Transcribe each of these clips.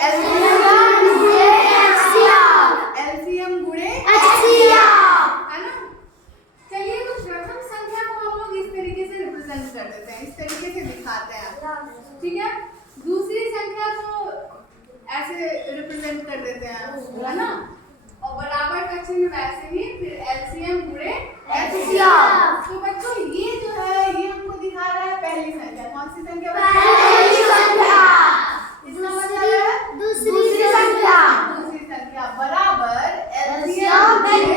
LCM गुणे है ना। चलिए तो प्रथम संख्या को हम लोग इस तरीके से रिप्रेजेंट कर देते हैं, इस तरीके से दिखाते हैं, ठीक है। दूसरी संख्या को ऐसे रिप्रेजेंट कर देते हैं, है ना। और बराबर का चिन्ह वैसे ही, फिर एलसीएम गुणे एचसीएफ। तो बच्चों ये जो है ये हमको दिखा रहा है पहली संख्या। कौन सी संख्या? पहली संख्या। इसका मतलब है दूसरी संख्या। दूसरी संख्या बराबर एलसीएम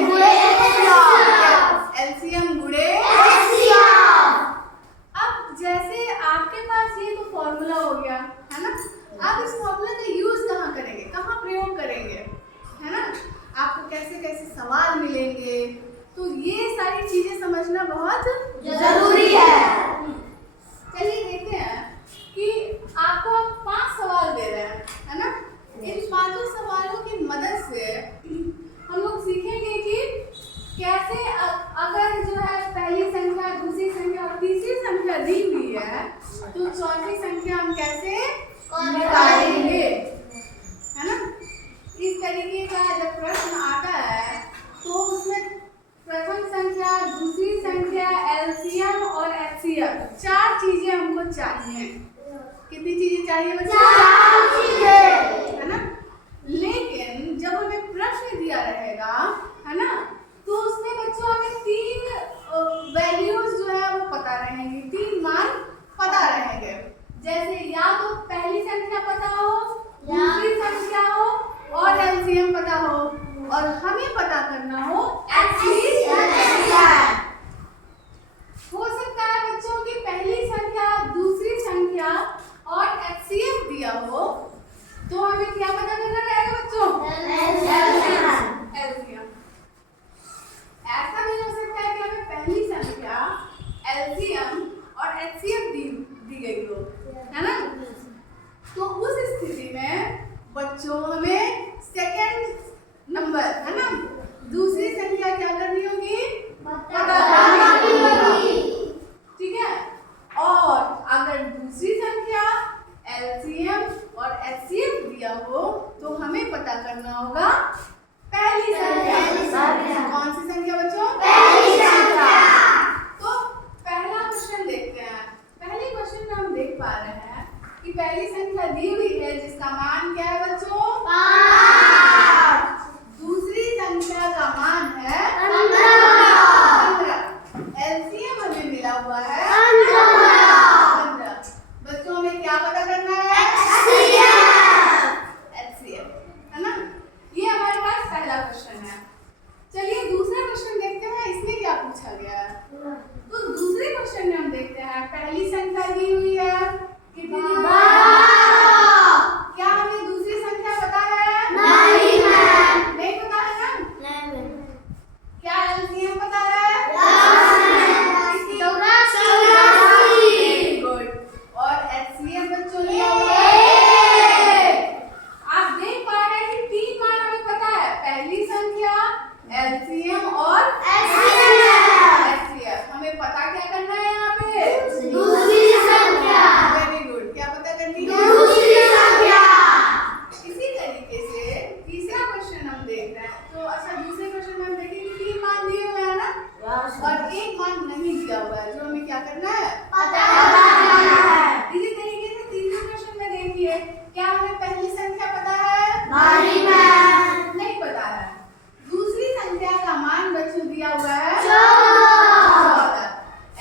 गुणे एचसीएफ। एलसीएम गुणे एचसीएफ। अब जैसे आपके पास ये तो फॉर्मूला हो गया है ना, आप इस फॉर्मूला का यूज कहाँ करेंगे, कहाँ प्रयोग करेंगे, है ना। आपको कैसे कैसे सवाल मिलेंगे, तो ये सारी चीजें समझना बहुत जरूरी है। चलिए देखते हैं कि आपको 5 सवाल दे रहे हैं, है ना। इन 5 सवालों की मदद से हम लोग सीखेंगे कि कैसे अगर जो है पहली संख्या, दूसरी संख्या और तीसरी संख्या दी हुई है, तो चौथी संख्या हम कैसे निकालेंगे, है ना। इस तरीके का जब प्रश्न आता है तो उसमें प्रथम संख्या, दूसरी संख्या, एलसीएम और एचसीएफ 4 चीजें हमको चाहिए। कितनी चीजें चाहिए बच्चों? 4 चीजें, है ना। लेकिन जब हमें प्रश्न दिया रहेगा, है ना, तो उसमें बच्चों हमें 3 वैल्यूज जो है वो पता रहेंगी, 3 मान पता रहेंगे। जैसे या तो पहली संख्या पता हो, दूसरी संख्या हो और एलसीएम पता हो, और हमें पता करना हो एचसीएफ। हो सकता है बच्चों की पहली संख्या, दूसरी संख्या और एचसीएफ दिया हो, तो हमें क्या पता करना रहेगा बच्चों? एलसीएम। ऐसा भी हो सकता है कि हमें पहली संख्या, एलसीएम और एचसीएफ दी गई हो, है ना। तो उस स्थिति में बच्चों हमें सेकंड नंबर, है ना, दूसरी संख्या क्या करनी होगी? पता करनी होगी, ठीक है। और अगर दूसरी संख्या, एलसीएम और एचसीएफ दिया हो, तो हमें पता करना होगा पहली संख्या। कौन सी संख्या बच्चों? पहली संख्या। तो पहला क्वेश्चन देखते हैं। पहले क्वेश्चन में हम देख पा रहे हैं कि पहली संख्या दी हुई है जिसका मान क्या है बच्चों? 5। दूसरी संख्या का मान है 15। एलसीएम हमें मिला हुआ है 15। बच्चों हमें क्या पता करना है? एचसीएफ, है ना। ये हमारे पास पहला क्वेश्चन है। चलिए दूसरा क्वेश्चन देखते हैं, इसमें क्या पूछा गया है। तो दूसरे क्वेश्चन में हम देखते हैं पहली संख्या दी हुई है कितनी? 12। क्या हमें दूसरी संख्या पता है? नहीं मैम। नहीं पता है ना? नहीं मैम। क्या एलसीएम पता है? 84। गुड। और एचसीएफ बच्चों लिया हुआ है 1। आप देख पा रहे हैं कि 3 मान हमें पता है, पहली संख्या, एलसीएम और एचसीएफ। हमें पता क्या करना है यहाँ पे? दूसरी संख्या। Very good. क्या पता करनी है? दूसरी संख्या। इसी तरीके से तीसरा क्वेश्चन हम देख रहे हैं। तो अच्छा दूसरे क्वेश्चन में हम देखेंगे 3 मान दिए हुए हैं ना, और 1 मान नहीं दिया हुआ है, जो हमें क्या करना है? पता करना है। इसी तरीके से तीसरे क्वेश्चन में देखिए, क्या हमें पहली संख्या पता है? नहीं मैम। नहीं पता है। दूसरी संख्या का मान बच्चों दिया हुआ है 14।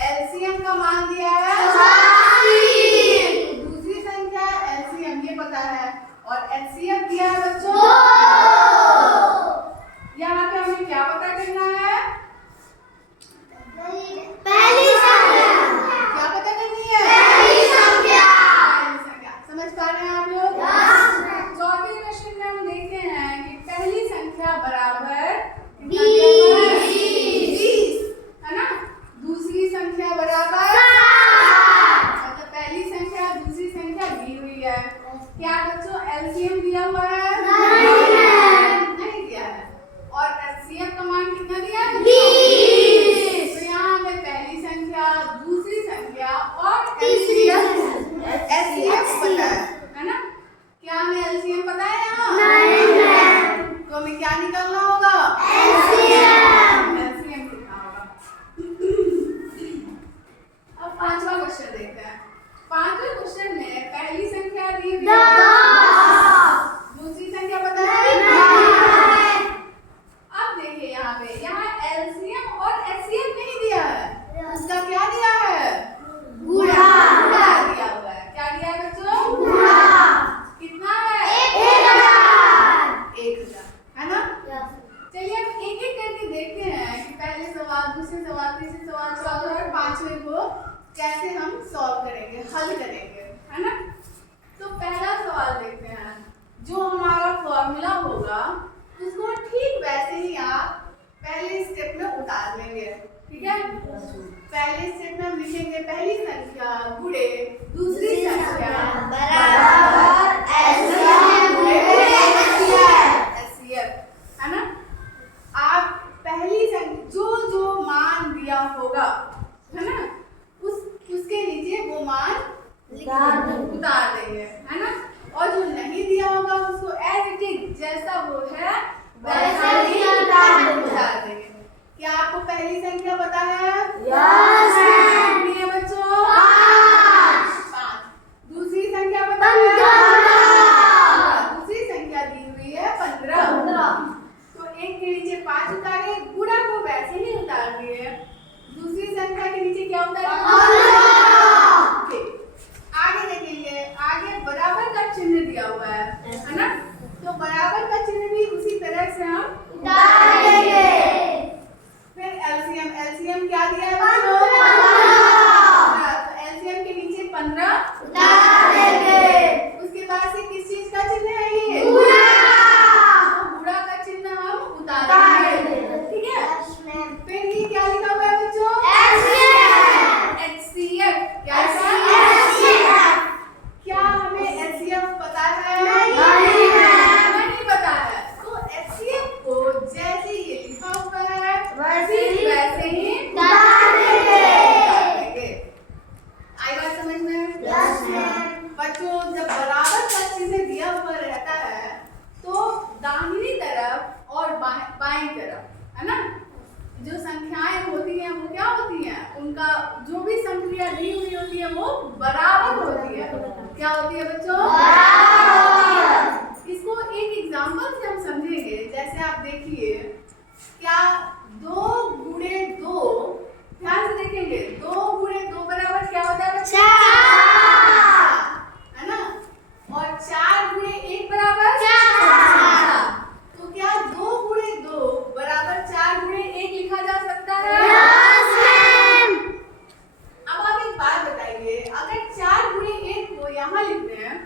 एलसीएम का मान दिया है 84। दूसरी संख्या, एलसीएम ये पता है, और एचसीएफ दिया है बच्चों 2। यहाँ पे हमें क्या पता करना है? पहली संख्या। क्या पता करनी है? पहली संख्या। पहली संख्या। समझ पा रहे हैं आप लोग? चौथे क्वेश्चन में हम देखते हैं कि पहली संख्या बराबर 20, है ना। दूसरी संख्या बराबर 7। क्वेश्चन देखते हैं। पांचवें क्वेश्चन में पहली संख्या दी हुई है 10, दूसरी संख्या पता है। अब देखिए यहाँ पे एलसीएम और एचसीएफ नहीं दिया है, उसका क्या दिया है? गुणा। गुणा दिया हुआ है। क्या दिया है बच्चों? गुणा। कितना है? 1000 है ना। चलिए अब एक एक करके देखते हैं कि पहले सवाल, दूसरे सवाल, तीसरे सवाल, चौथे और पांचवें को कैसे हम सॉल्व करेंगे, हल करेंगे, है ना। तो पहला सवाल देखते हैं। जो हमारा फॉर्मूला होगा उसको ठीक वैसे ही आप पहले स्टेप में उतार लेंगे, ठीक है। पहले स्टेप में हम लिखेंगे पहली संख्या गुणे दूसरी संख्या बराबर एचसीएफ गुणे एचसीएफ, है ना। आप पहली संख्या जो मान दिया होगा, है ना, उसके नीचे वो मान उतार देंगे, है ना। और जो नहीं दिया होगा उसको एज इट इज जैसा वो है वैसा ही उतार देंगे। क्या आपको पहली संख्या पता है? यस कितनी है बच्चों? 5। दूसरी संख्या पता है? 15। दूसरी संख्या दी हुई है 15। तो एक के नीचे 5 उतारे, गुणा को वैसे ही उतार दिए। दूसरी संख्या के नीचे क्या उतारे? 15। आगे देखेंगे, आगे बराबर का चिन्ह दिया हुआ है ना। तो बराबर का चिन्ह भी उसी तरह से हम उतार देंगे। फिर एलसीएम क्या दिया है बच्चों? 15। तो एलसीएम के नीचे 15 उतार देंगे। उसके बाद से किस चीज का चिन्ह है ये? गुणा। तो गुणा का चिन्ह हम उतारेंगे, ठीक है। फिर ये क्या लिखा हुआ है बच्चों? एचसीएफ। क्या है? क्या हमें एचसीएफ पता है? नहीं पता है। तो एचसीएफ को जैसे ये लिखा हुआ है वैसे ही उतार देंगे। आई बात समझ में? बच्चों जब बराबर का चिन्ह दिया हुआ रहता है तो दाहिनी तरफ और बाईं तरफ, है ना, जो संख्याएं होती हैं वो क्या होती हैं? उनका जो भी संख्या दी हुई होती है वो बराबर होती है। क्या होती है बच्चों? इसको एक एग्जांपल से हम समझेंगे। जैसे आप देखिए, क्या 2 गुणे 2, ध्यान से देखेंगे, 2 गुणे 2 बराबर क्या होता है बच्चों? 4, है ना। और 4 गुणे 1 बराबर 4। तो क्या 2 गुणे 2 बराबर 4 गुणे 1 लिखा जा सकता है? अब आप एक बात बताइए, अगर 4 गुणे 1 को यहाँ लिखते हैं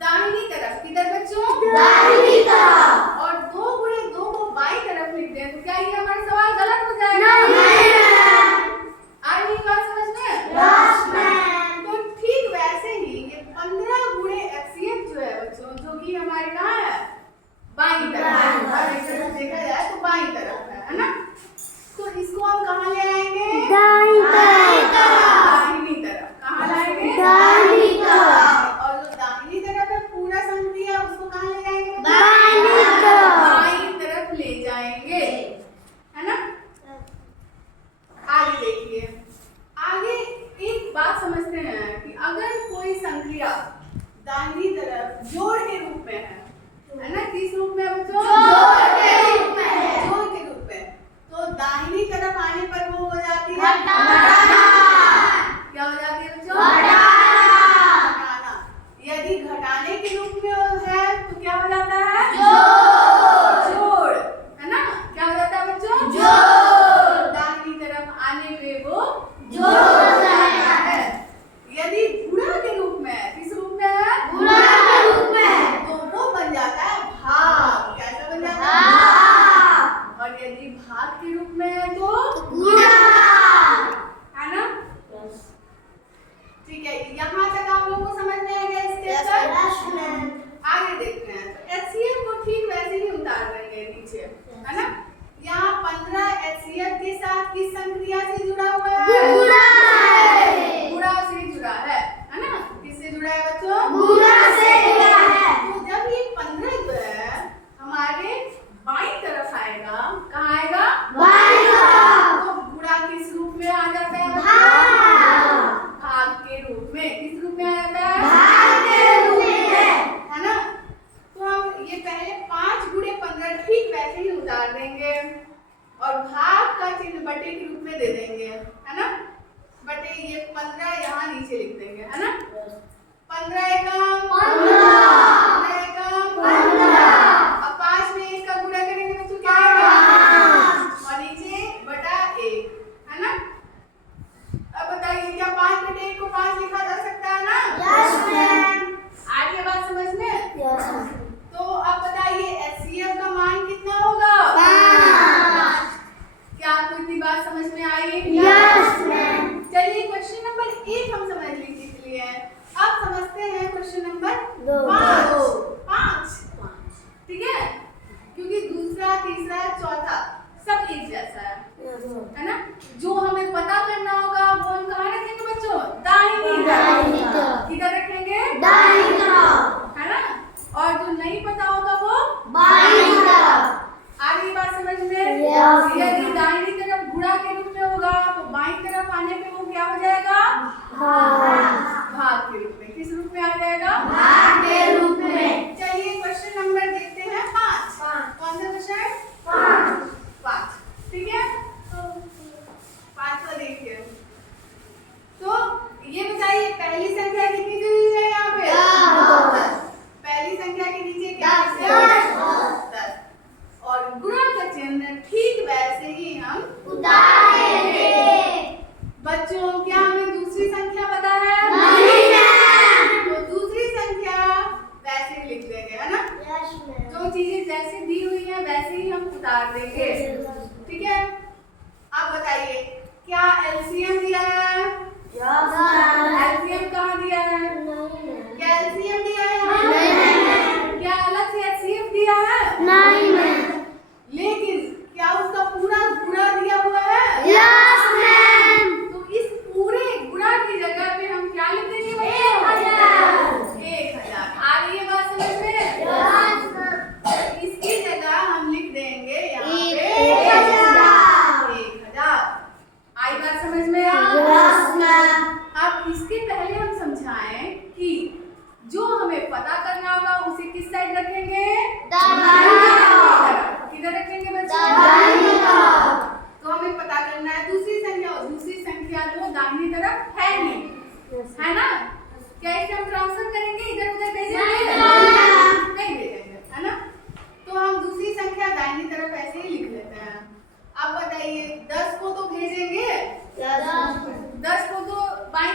दाहिनी तरफ, किधर बच्चों? दाहिनी तरफ। और 2 गुणे 2 को बाईं तरफ लिखते हैं तो क्या ये हमारा सवाल गलत हो जाएगा? आई नहीं बात समझ में? तो ठीक वैसे ही ये 15 गुणे एचसीएफ जो है बच्चों, जो कि हमारे कहाँ है? बाईं तरफ। अगर देखा जाए तो बाईं तरफ है ना। तो इसको हम कहाँ ले आएंगे? दाहिनी तरफ। कहाँ लाएंगे? दाहिनी तरफ। और जो दाहिनी तरफ है पूरा संख्या उसको कहाँ ले जाएंगे? बाईं तरफ ले जाएंगे, है ना। आगे देखिए, आगे एक बात समझते हैं कि अगर कोई संख्या दाहिनी तरफ जोड़ के रूप में है ना, किस रूप में बच्चों? जोड़ के रूप में। तो दाहिनी तरफ आने पर वो हो जाती है घटाना। क्या हो जाती है बच्चों? घटाना। यदि घटाने के रूप में है तो क्या हो जाता है? जोड़, है ना। क्या हो जाता है बच्चों? जोड़। दाहिनी तरफ आने पे वो जोड़ हो जाता है। यदि गुणा के रूप में है, किस रूप में है? गुणा के रूप में, तो वो बन जाता है भाग। कैसा बन जाता है? भाग। और यदि भाग के रूप में है तो गुणा, है ना। ठीक है, यहाँ तक आप लोगों को समझ में आ गया स्टेप तक? आगे देखते हैं। तो एचसीएफ को ठीक वैसे ही उतार देंगे नीचे, है ना। यहाँ 15 एचसीएफ के साथ किस संक्रिया से जुड़ा हुआ है? गुणा से जुड़ा है ना। किससे जुड़ा है बच्चों? गुणा से जुड़ा है। तो जब ये 15 जो है हमारे बाईं तरफ आएगा, कहाँ आएगा? बाईं तरफ। तो गुणा किस रूप में आ जाता है? भाग भाग के रूप में। किस रूप में आ जाएगा? भाग के रूप में। चलिए क्वेश्चन नंबर देखते हैं 5। कौन सा क्वेश्चन? 5। ठीक है, 5वां देखिए। तो ये बताइए पहली संख्या कितनी दी हुई है यहाँ पे? 10। पहली संख्या के नीचे क्या है? 10। और गुणा का चिन्ह ठीक वैसे ही हम उतारेंगे। बच्चों क्या हमें दूसरी संख्या पता है? नहीं मैम। तो दूसरी संख्या वैसे ही लिख देंगे, है ना? Yes ma'am. जो चीजें जैसे दी हुई है वैसे ही हम उतार देंगे। ठीक है, अब बताइए क्या एलसीएम दिया है? Yes ma'am. एलसीएम कहाँ दिया है? क्या एलसीएम दिया है? नहीं मैम। क्या अलग से एचसीएफ दिया है? नहीं मैम। लेकिन क्या उसका पूरा गुणा दिया हुआ है? Yes ma'am. तो इस पूरे गुणा की जगह पे हम क्या लिख देंगे बच्चों? 1000। 1000। आ रही है बात समझ में? Yes ma'am. इसकी जगह हम लिख देंगे यहाँ पे 1000। 1000। आई बात समझ में? Yes ma'am. अब इसके पहले हम समझाएं कि जो हमें पता करना होगा उसे किस साइड रखेंगे? दाहिनी तरफ। किधर रखेंगे बच्चों? दाहिनी तरफ। तो हमें पता करना है दूसरी संख्या, और दूसरी संख्या तो दाहिनी तरफ है ही, है ना? क्या इसे हम ट्रांसफर करेंगे, इधर उधर भेजेंगे? नहीं भेजेंगे, है ना? तो हम दूसरी संख्या दाहिनी तरफ ऐसे ही लिख लेते हैं। अब बताइए 10 को तो भेजेंगे, 10 को तो बाईं